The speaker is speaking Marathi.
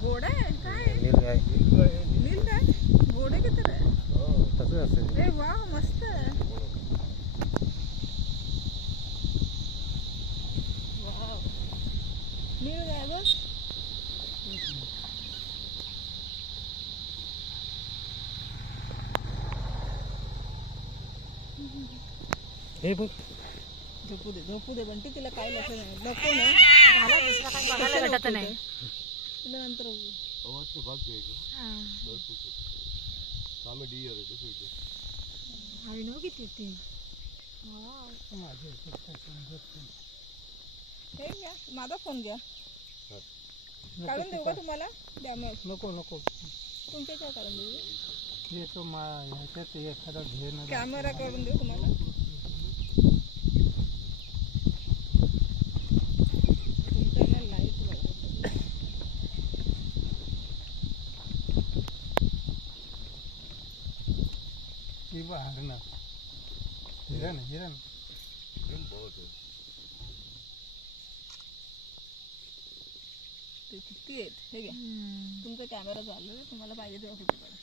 घोडा आहे काय? नीलगाय. नीलगाय घोडे किती आहे? हो तसंच असतं. ए वा मस्त आहे. वाव नीलगाय बघ. हे बघ झोपू दे बंटी, तिला काय लक्ष नाही. नको ना झाला दुसरा काही बघायला भेटत नाही. तिला नंतर हवी नो किती ती. हे घ्या माझा फोन घ्या. काढून देऊ का तुम्हाला? द्या मग. नको नको तुमच्या काय काढून देऊ? हे तो ह्याच्यात एखादा घेणं. कॅमेरा काढून देऊ तुम्हाला? हिरण हिरण ते किती आहेत हे घ्या. तुमचा कॅमेरा चालू आहे, तुम्हाला पाहिजे तेव्हा फोटो काढा.